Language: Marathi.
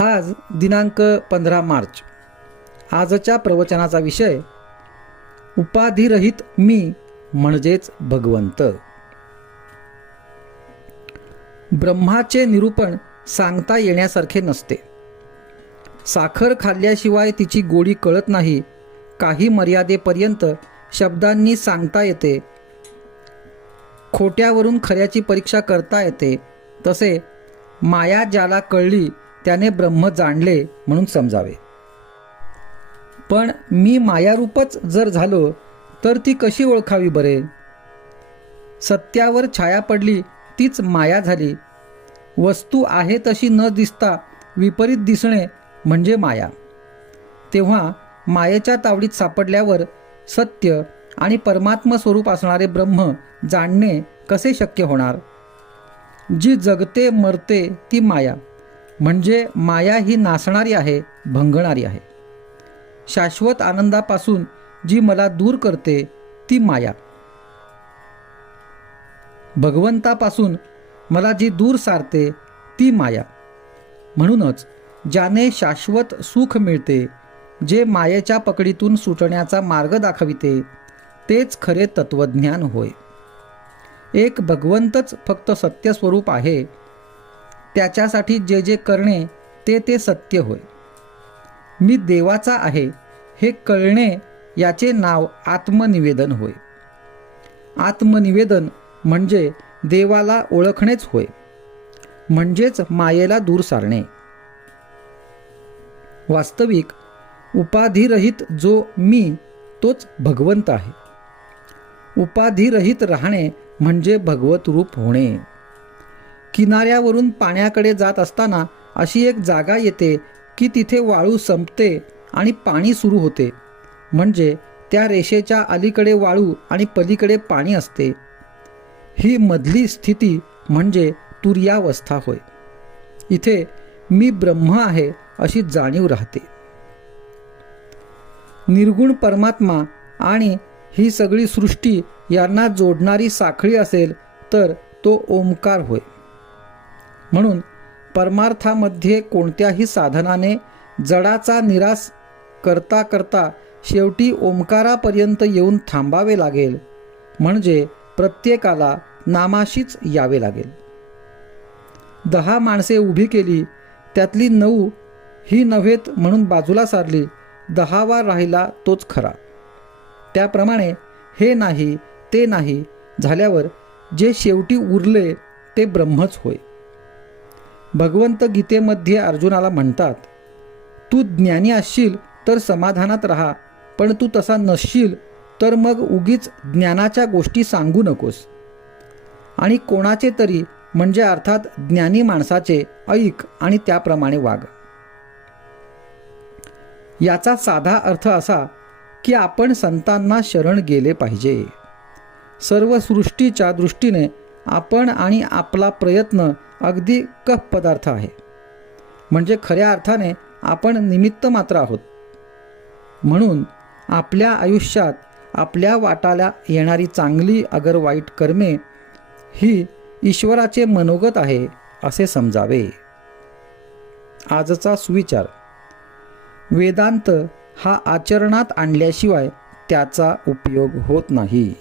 आज दिनांक पंधरा मार्च. आजच्या प्रवचनाचा विषय उपाधिरहित मी म्हणजेच भगवंत. ब्रह्माचे निरूपण सांगता येण्यासारखे नसते. साखर खाल्ल्याशिवाय तिची गोडी कळत नाही काही मर्यादेपर्यंत शब्दांनी सांगता येते. खोट्यावरून खऱ्याची परीक्षा करता येते तसे माया ज्याला कळली त्याने ब्रह्म जाणले म्हणून समजावे. पण मी मायारूपच जर झालो तर ती कशी ओळखावी बरे? सत्यावर छाया पडली तीच माया झाली. वस्तू आहे तशी न दिसता विपरीत दिसणे म्हणजे माया. तेव्हा मायेच्या तावडीत सापडल्यावर सत्य आणि परमात्म स्वरूप असणारे ब्रह्म जाणणे कसे शक्य होणार? जी जगते मरते ती माया. म्हणजे माया ही नासणारी आहे भंगणारी आहे. शाश्वत आनंदापासून जी मला दूर करते ती माया. भगवंतापासून मला जी दूर सारते ती माया. म्हणूनच ज्याने शाश्वत सुख मिळते जे मायेच्या पकडीतून सुटण्याचा मार्ग दाखविते तेच खरे तत्वज्ञान होय. एक भगवंतच फक्त सत्यस्वरूप आहे त्याच्यासाठी जे जे करणे ते ते सत्य होय. मी देवाचा आहे हे कळणे याचे नाव आत्मनिवेदन होय. आत्मनिवेदन म्हणजे देवाला ओळखणेच होय. म्हणजेच मायेला दूर सारणे. वास्तविक उपाधिरहित जो मी तोच भगवंत आहे. उपाधिरहित राहणे म्हणजे भगवत रूप होणे. किनाऱ्यावरून पाण्याकडे जात असताना अशी एक जागा येते की तिथे वाळू संपते आणि पाणी सुरू होते. म्हणजे त्या रेषेच्या अलीकडे वाळू आणि पलीकडे पाणी असते. ही मधली स्थिती म्हणजे तुर्यावस्था होय. इथे मी ब्रह्म आहे अशी जाणीव राहते. निर्गुण परमात्मा आणि ही सगळी सृष्टी यांना जोडणारी साखळी असेल तर तो ओंकार होय. म्हणून परमार्थामध्ये कोणत्याही साधनाने जडाचा निराश करता करता शेवटी ओंकारापर्यंत येऊन थांबावे लागेल. म्हणजे प्रत्येकाला नामाशीच यावे लागेल. दहा माणसे उभी केली त्यातली नऊ ही नव्हेत म्हणून बाजूला सारली दहावा राहिला तोच खरा. त्याप्रमाणे हे नाही ते नाही झाल्यावर जे शेवटी उरले ते ब्रह्मच होय. भगवंत गीतेमध्ये अर्जुनाला म्हणतात तू ज्ञानी असशील तर समाधानात राहा पण तू तसा नसशील तर मग उगीच ज्ञानाच्या गोष्टी सांगू नकोस. आणि कोणाचे तरी म्हणजे अर्थात ज्ञानी माणसाचे ऐक आणि त्याप्रमाणे वाग. याचा साधा अर्थ असा की आपण संतांना शरण गेले पाहिजे. सर्व सृष्टीच्या दृष्टीने आपण आणि आपला प्रयत्न अगदी कफ पदार्थ आहे. म्हणजे खऱ्या अर्थाने आपण निमित्त मात्र आहोत. म्हणून आपल्या आयुष्यात आपल्या वाटाला येणारी चांगली अगर वाईट कर्मे ही ईश्वराचे मनोगत आहे असे समजावे. आजचा सुविचार. वेदांत हा आचरणात आणल्याशिवाय त्याचा उपयोग होत नाही.